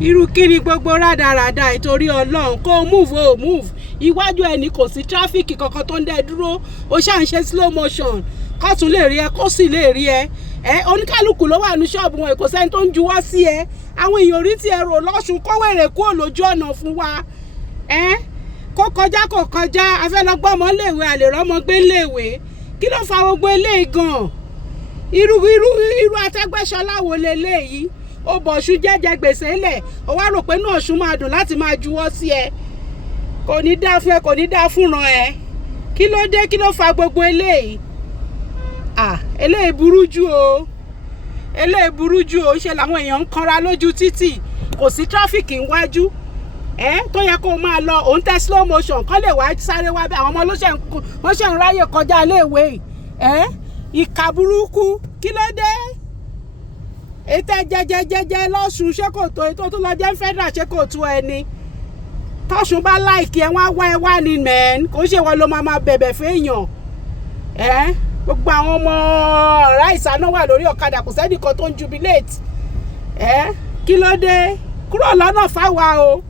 irú kí ni gbogbo rádaràda ìtorí Ọlọ́run kó move o move iwájú ẹni kò sí tráfíkì kankan tó ń dẹ dúró ó ṣáà ń ṣe slow motion kó tún lè rí ẹ kó sì lè rí ẹ oníkálukú ló wà ní ṣọ́ọ̀bù wọn kò sẹ́ni tó ń juwọ́ sí ẹ àwọn èèyàn orí ti ẹ̀rọ lọ́sùn kó wèrè kúrò lójú ọ̀nà fún wa kó kọjá afẹ́lọ́gbọ́mọ léèwé àlè rọ́mọ gbé léèwé kí ló fa gbogbo eléyìí gan irú Àtẹ́gbẹ́ṣọlá wo leléyìí ó bọ̀ ọ̀ṣun jẹ́jẹ́ gbèsè lẹ̀ ó wá rò pé inú ọ̀ṣun máa dùn láti máa juwọ́ sí ẹ kò ní dá fún ẹ kò ní dá fúnran ẹ kí ló dé kí ló fa gbogbo eléyìí eléyìí burú jù o ṣe làwọn èèyàn ń kanra lójú títì kò sí tráfíkì níwájú tó yẹ kó máa lọ òun tẹ slow motion kọ́ lè wá sáré wá bẹ́ẹ̀ àwọn ọmọ wọ́n ṣe ń ráyè kọjá iléèwé ìkà burúkú kí ló dé ètò jẹjẹjẹjẹ lọ́sùn ṣé kò tó ètò tó lọ jẹ́ federal ṣé kò tó ẹni tọ́sùn bá láìkí ẹ wọ́n á wá ẹ wá ní mẹ́ẹ̀n kò ṣe wọ́n ló máa bẹ̀bẹ̀ fẹ́yàn gbogbo àwọn ọmọ ọ̀rá ìsáná wà lórí ọ̀kadà kò sẹ́nìkan tó ń jubilate kí ló dé kúrò lọ́nà fáwa o.